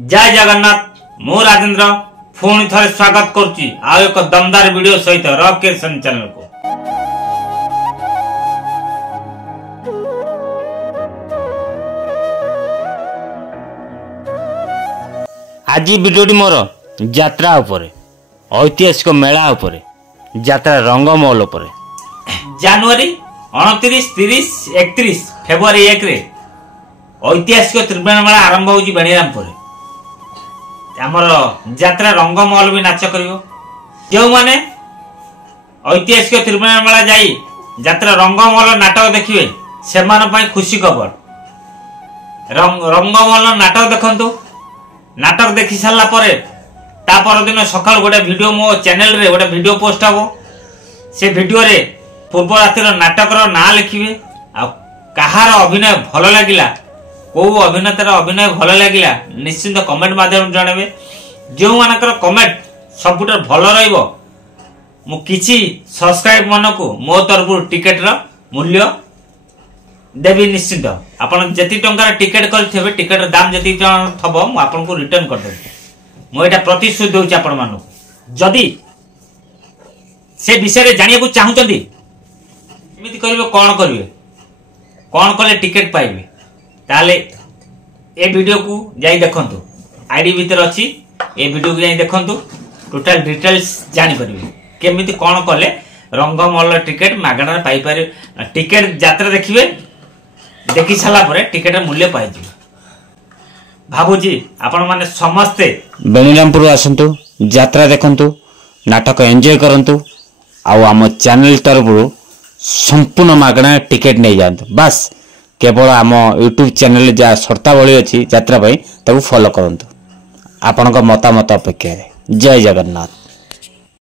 जय जगन्नाथ मु राजेंद्र पुणी थे स्वागत करुच्ची आउ एक दमदार वीडियो सहित रॉक किशन चैनल को। आज वीडियोटी मोर यात्रा उपरे ऐतिहासिक मेला उपरे यात्रा रंगमहल उपरे जनवरी 29, 30, 31 फेब्रुआरी 1 रे ऐतिहासिक त्रिवेणी मेला आरंभ होउची बेणीरामपुर। आमर यात्रा रंगमहल भी नाच करिवो। जो माने ऐतिहासिक त्रिवेणी मेला जाई यात्रा रंगमहल नाटक देखिवे से मान पई खुशी खबर। रंगमहल नाटक देखंतु। नाटक देखि सारला परे ता पर दिन सकाळ गोटे वीडियो मो चैनल रे गोटे वीडियो पोस्ट हबो। से वीडियो रे पूर्व रातिर नाटक रो ना लिखिवे आ कहार अभिनय भल लागिला को अभिनेतार अभिनय भल लागिला निश्चित कमेंट माध्यम जणावे। जो मानकर कमेंट सबुठ भल रहिबो मु किछि सब्सक्राइब मन को मो तरफ टिकेट रो मूल्य देवी। निश्चित आपन जति टंकार टिकेट करथिबे टिकेट दाम जति थबो मु आपन को रिटर्न कर देबे। मु एटा प्रतिश्रुति दोछि आपन मानु। जदि से विषय रे जानिया को चाहुचंदी एमिति करिवे कोन कले टिकेट पाइबे ताले ए वीडियो को जाई देखंतु। आईडी भीतर अछि ए वीडियो को जाई देखंतु। टोटल डिटेल्स जानि परिबे केमिति कोन कले रंगमहल टिकेट मागणा पाई पारे। टिकेट यात्रा देखिबे देखि साला परे टिकेट मूल्य पाइ जिवे। भाबुजी आपण माने समस्ते बेणीरामपुर आसंतु यात्रा देखंतु नाटक एंजॉय करंतु आउ आम चैनल तरफ संपूर्ण मागणा टिकेट नहीं जातु। बस केवल आम यूट्यूब चैनल जहाँ शर्तावली अच्छी यात्रा ताकू फॉलो करंतु। आपणक मतामत अपेक्षा। जय जगन्नाथ।